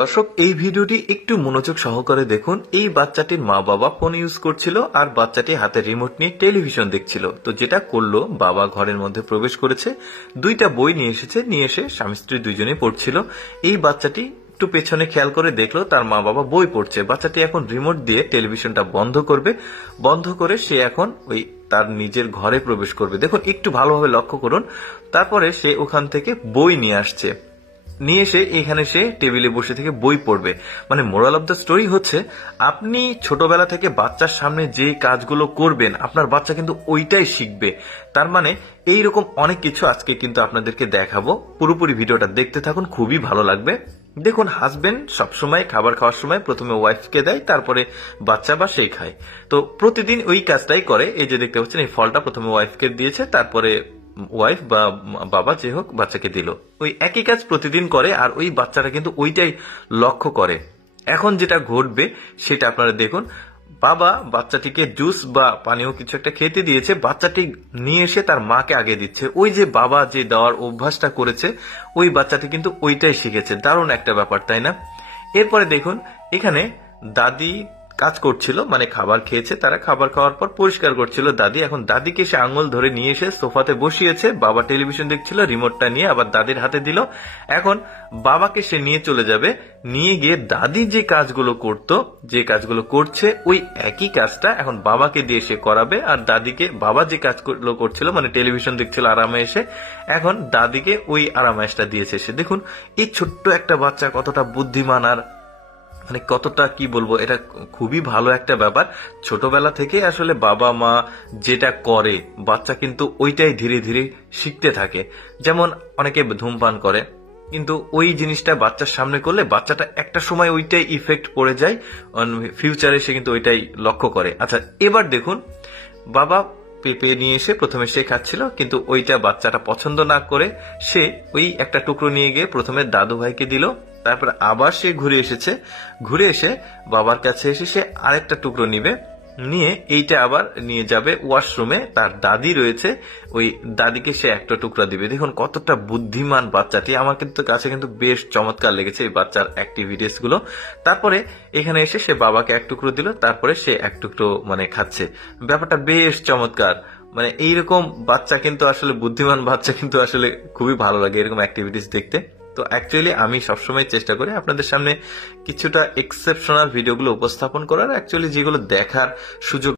দর্শক, এই ভিডিওটি একটু মনোযোগ সহকারে দেখুন। এই বাচ্চাটির মা বাবা ফোন ইউজ করছিল আর বাচ্চাটি হাতে রিমোট নিয়ে টেলিভিশন দেখছিল। তো যেটা করলো, বাবা ঘরের মধ্যে প্রবেশ করেছে, দুইটা বই নিয়ে এসেছে, নিয়ে এসে স্বামী স্ত্রী দুইজনে পড়ছিল। এই বাচ্চাটি একটু পেছনে খেয়াল করে দেখলো তার মা বাবা বই পড়ছে। বাচ্চাটি এখন রিমোট দিয়ে টেলিভিশনটা বন্ধ করবে, বন্ধ করে সে এখন ওই তার নিজের ঘরে প্রবেশ করবে। দেখুন, একটু ভালোভাবে লক্ষ্য করুন। তারপরে সে ওখান থেকে বই নিয়ে আসছে, নিয়ে এসে এখানে সে টেবিলে বসে থেকে বই পড়বে। মানে মোরাল অফ দ্য স্টোরি হচ্ছে, আপনি ছোটবেলা থেকে বাচ্চার সামনে যে কাজগুলো করবেন আপনার বাচ্চা কিন্তু ওইটাই শিখবে। তার মানে এইরকম অনেক কিছু আজকে কিন্তু আপনাদেরকে দেখাবো। পুরোপুরি ভিডিওটা দেখতে থাকুন, খুবই ভালো লাগবে। দেখুন, হাজবেন্ড সবসময় খাবার খাওয়ার সময় প্রথমে ওয়াইফকে দেয়, তারপরে বাচ্চা বা সেই খায়। তো প্রতিদিন ওই কাজটাই করে। এই যে দেখতে পাচ্ছেন, এই ফলটা প্রথমে ওয়াইফকে দিয়েছে, তারপরে ওয়াইফ বা বাবা যে হোক বাচ্চাকে দিল। ওই একই কাজ প্রতিদিন করে আর ওই বাচ্চারা কিন্তু ওইটাই লক্ষ্য করে। এখন যেটা ঘটবে সেটা আপনারা দেখুন। বাবা বাচ্চাটিকে জুস বা পানীয় কিছু একটা খেতে দিয়েছে, বাচ্চাটি নিয়ে এসে তার মাকে আগে দিচ্ছে। ওই যে বাবা যে দেওয়ার অভ্যাসটা করেছে, ওই বাচ্চাটি কিন্তু ওইটাই শিখেছে। দারুণ একটা ব্যাপার, তাই না? এরপরে দেখুন, এখানে দাদি কাজ করছিল, মানে খাবার খেয়েছে, তারা খাবার খাওয়ার পর পরিষ্কার করছিল দাদি। এখন দাদিকে সে আঙুল ধরে নিয়ে এসে সোফাতে বসিয়েছে। বাবা টেলিভিশন দেখছিল, রিমোটটা নিয়ে আবার দাদির হাতে দিল। এখন বাবাকে সে নিয়ে চলে যাবে, নিয়ে গিয়ে দাদি যে কাজগুলো করত, যে কাজগুলো করছে ওই একই কাজটা এখন বাবাকে দিয়ে সে করাবে। আর দাদিকে বাবা যে কাজগুলো করছিল, মানে টেলিভিশন দেখছিল আরামে এসে, এখন দাদিকে ওই আরামায়েশটা দিয়েছে সে। দেখুন, এই ছোট্ট একটা বাচ্চা কতটা বুদ্ধিমান আর মানে কতটা কি বলবো, এটা খুবই ভালো একটা ব্যাপার। ছোটবেলা থেকে আসলে বাবা মা যেটা করে বাচ্চা কিন্তু ওইটাই ধীরে ধীরে শিখতে থাকে। যেমন অনেকে ধূমপান করে, কিন্তু ওই জিনিসটা বাচ্চার সামনে করলে বাচ্চাটা একটা সময় ওইটাই ইফেক্ট পড়ে যায়, ফিউচারে সে কিন্তু ওইটাই লক্ষ্য করে। আচ্ছা, এবার দেখুন, বাবা পেঁপে নিয়ে এসে প্রথমে সে খাচ্ছিল, কিন্তু ওইটা বাচ্চাটা পছন্দ না করে সে ওই একটা টুকরো নিয়ে গিয়ে প্রথমে দাদু ভাইকে দিল। তারপর আবার সে ঘুরে এসেছে, ঘুরে এসে বাবার কাছে এসে সে আরেকটা টুকরো নিবে, নিয়ে এইটা আবার নিয়ে যাবে ওয়াশরুমে। তার দাদি রয়েছে, ওই দাদিকে সে একটা টুকরা দিবে। দেখুন কতটা বুদ্ধিমান বাচ্চাটি। আমার কিন্তু কাছে কিন্তু বেশ চমৎকার লেগেছে এই বাচ্চার অ্যাক্টিভিটিস গুলো। তারপরে এখানে এসে সে বাবাকে এক টুকরো দিল, তারপরে সে এক টুকরো মানে খাচ্ছে। ব্যাপারটা বেশ চমৎকার। মানে এইরকম বাচ্চা কিন্তু আসলে, বুদ্ধিমান বাচ্চা কিন্তু আসলে খুবই ভালো লাগে এরকম অ্যাক্টিভিটিস দেখতে। তো অ্যাকচুয়ালি আমি সবসময় চেষ্টা করি আপনাদের সামনে কিছুটা এক্সেপশনাল ভিডিওগুলো উপস্থাপন করার, অ্যাকচুয়ালি যেগুলো দেখার সুযোগ